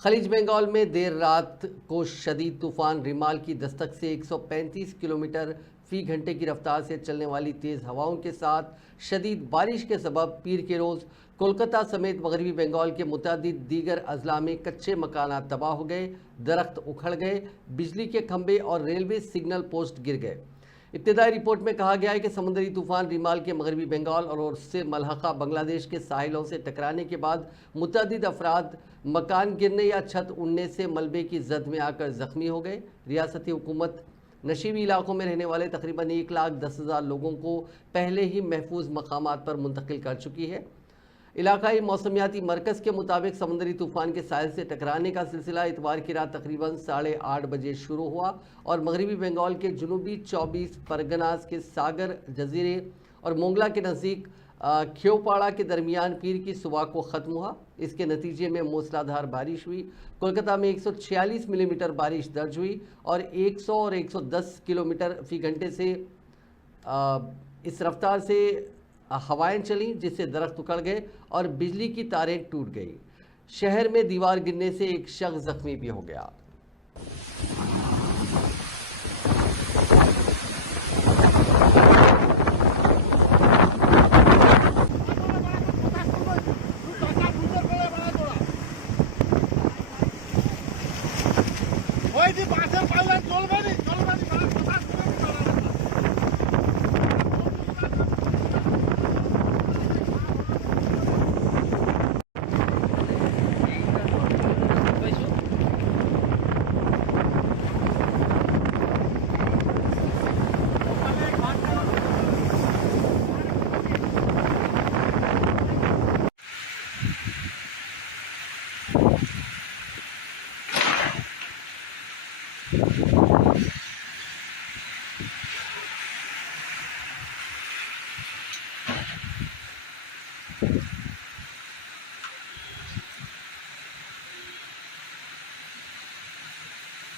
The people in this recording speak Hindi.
खलीज बंगाल में देर रात को शदीद तूफान रिमाल की दस्तक से 135 किलोमीटर फी घंटे की रफ्तार से चलने वाली तेज़ हवाओं के साथ शदीद बारिश के सबब पीर के रोज़ कोलकाता समेत मगरबी बंगाल के मुतअद्दिद दीगर अजला में कच्चे मकानात तबाह हो गए, दरख्त उखड़ गए, बिजली के खंभे और रेलवे सिग्नल पोस्ट गिर गए। इब्तिदाई रिपोर्ट में कहा गया है कि समुद्री तूफान रिमाल के मगरबी बंगाल और उससे मलहका बांग्लादेश के साहिलों से टकराने के बाद मुतअद्दिद अफराद मकान गिरने या छत उड़ने से मलबे की जद में आकर जख्मी हो गए। रियासती हुकूमत नशीबी इलाकों में रहने वाले तकरीबन 1,10,000 लोगों को पहले ही महफूज मकामात पर मुंतकिल कर चुकी है। इलाकाई मौसमियाती मरकज़ के मुताबिक समुद्री तूफ़ान के साहिल से टकराने का सिलसिला इतवार की रात तकरीबन 8:30 बजे शुरू हुआ और मगरबी बंगाल के जुनूबी 24 परगनास के सागर जजीरे और मोंगला के नज़दीक ख्योपाड़ा के दरमियान पीर की सुबह को ख़त्म हुआ। इसके नतीजे में मूसलाधार बारिश हुई। कोलकाता में 146 मिलीमीटर बारिश दर्ज हुई और 100 और 110 किलोमीटर फी घंटे से इस रफ्तार से हवाएं चलीं, जिससे दरख्त उखड़ गए और बिजली की तारें टूट गई। शहर में दीवार गिरने से एक शख्स जख्मी भी हो गया।